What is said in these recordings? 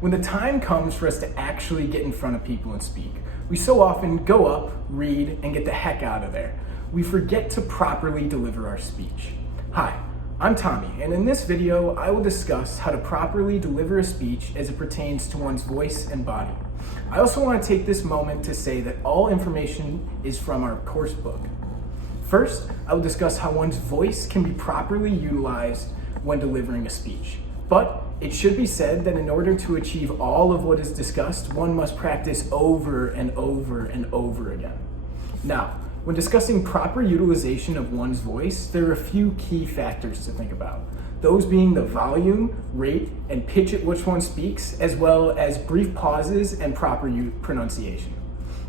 When the time comes for us to actually get in front of people and speak, we so often go up, read, and get the heck out of there. We forget to properly deliver our speech. Hi, I'm Tommy, and in this video, I will discuss how to properly deliver a speech as it pertains to one's voice and body. I also want to take this moment to say that all information is from our course book. First, I will discuss how one's voice can be properly utilized when delivering a speech. But it should be said that in order to achieve all of what is discussed, one must practice over and over and over again. Now, when discussing proper utilization of one's voice, there are a few key factors to think about. Those being the volume, rate, and pitch at which one speaks, as well as brief pauses and proper pronunciation.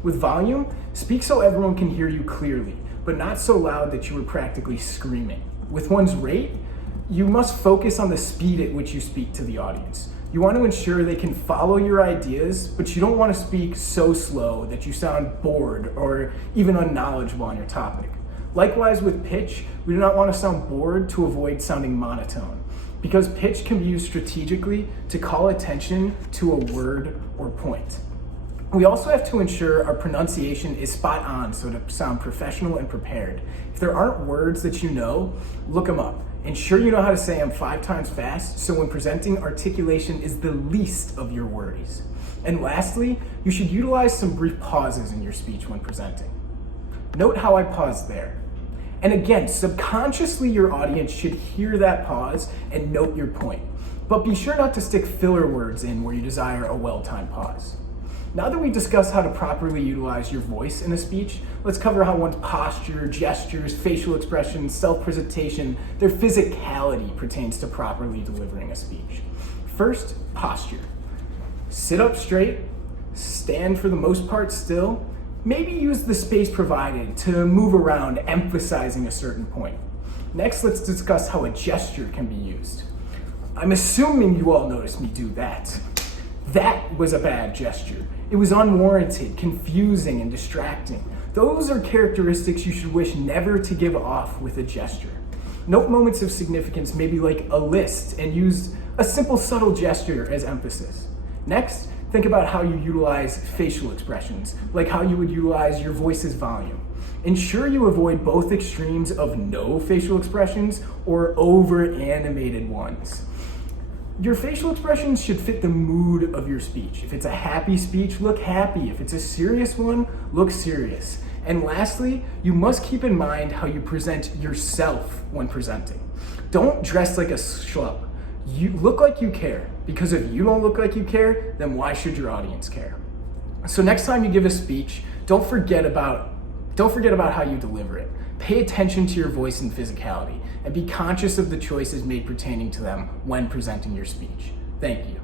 With volume, speak so everyone can hear you clearly, but not so loud that you are practically screaming. With one's rate, you must focus on the speed at which you speak to the audience. You want to ensure they can follow your ideas, but you don't want to speak so slow that you sound bored or even unknowledgeable on your topic. Likewise with pitch, we do not want to sound bored to avoid sounding monotone, because pitch can be used strategically to call attention to a word or point. We also have to ensure our pronunciation is spot on so to sound professional and prepared. If there aren't words that you know, look them up. Ensure you know how to say them 5 times fast so when presenting, articulation is the least of your worries. And lastly, you should utilize some brief pauses in your speech when presenting. Note how I paused there. And again, subconsciously your audience should hear that pause and note your point. But be sure not to stick filler words in where you desire a well-timed pause. Now that we discussed how to properly utilize your voice in a speech, let's cover how one's posture, gestures, facial expressions, self-presentation, their physicality pertains to properly delivering a speech. First, posture. Sit up straight, stand for the most part still, maybe use the space provided to move around, emphasizing a certain point. Next, let's discuss how a gesture can be used. I'm assuming you all noticed me do that. That was a bad gesture. It was unwarranted, confusing, and distracting. Those are characteristics you should wish never to give off with a gesture. Note moments of significance, maybe like a list, and use a simple subtle gesture as emphasis. Next, think about how you utilize facial expressions, like how you would utilize your voice's volume. Ensure you avoid both extremes of no facial expressions or over-animated ones. Your facial expressions should fit the mood of your speech. If it's a happy speech, look happy. If it's a serious one, look serious. And lastly, you must keep in mind how you present yourself when presenting. Don't dress like a schlub. You look like you care, because if you don't look like you care, then why should your audience care? So next time you give a speech, don't forget about how you deliver it. Pay attention to your voice and physicality, and be conscious of the choices made pertaining to them when presenting your speech. Thank you.